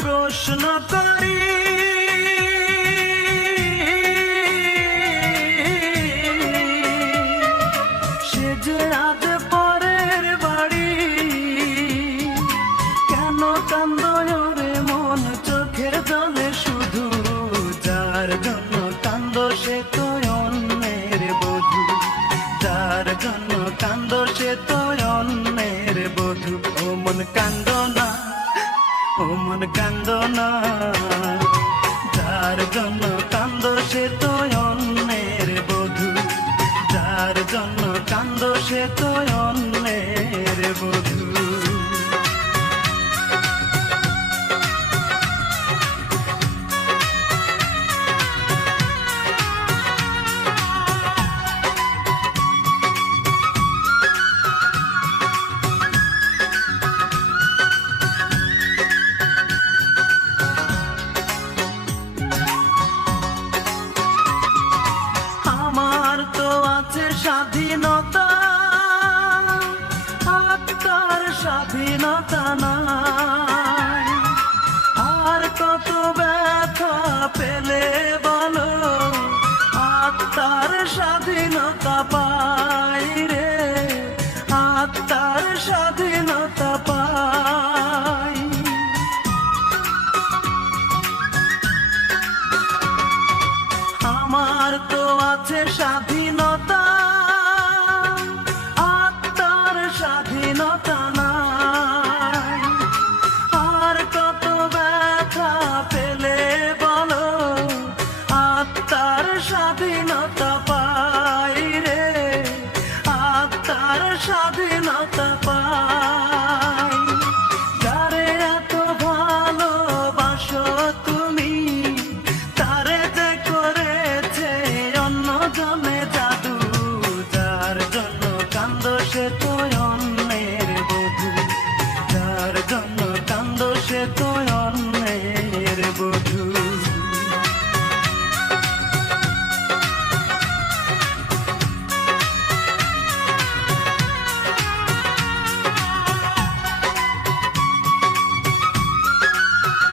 প্রশ্ন করি, সে যে আজ পরের বাড়ি। কেন কান্দো রে মন চোখের জলে শুধু, যার জন্য কান্দো সে তো অন্যের বধূ, যার জন্য কান্দো সে তো অন্যের বধূ। ও মন কান্দো না, ও মন কান্দো না, যার জন্য কান্দো সে তো অন্যের বধূ, যার জন্য কান্দো সে তো অন্যের বধূ। আমার তো আছে স্বাধীনতা, আত্মার স্বাধীনতা নাই। আর কত ব্যথা পেলে বলো, আত্মার স্বাধীনতা পাই রে, আত্মার স্বাধীনতা পাই। আমার তো আছে স্বাধীনতা,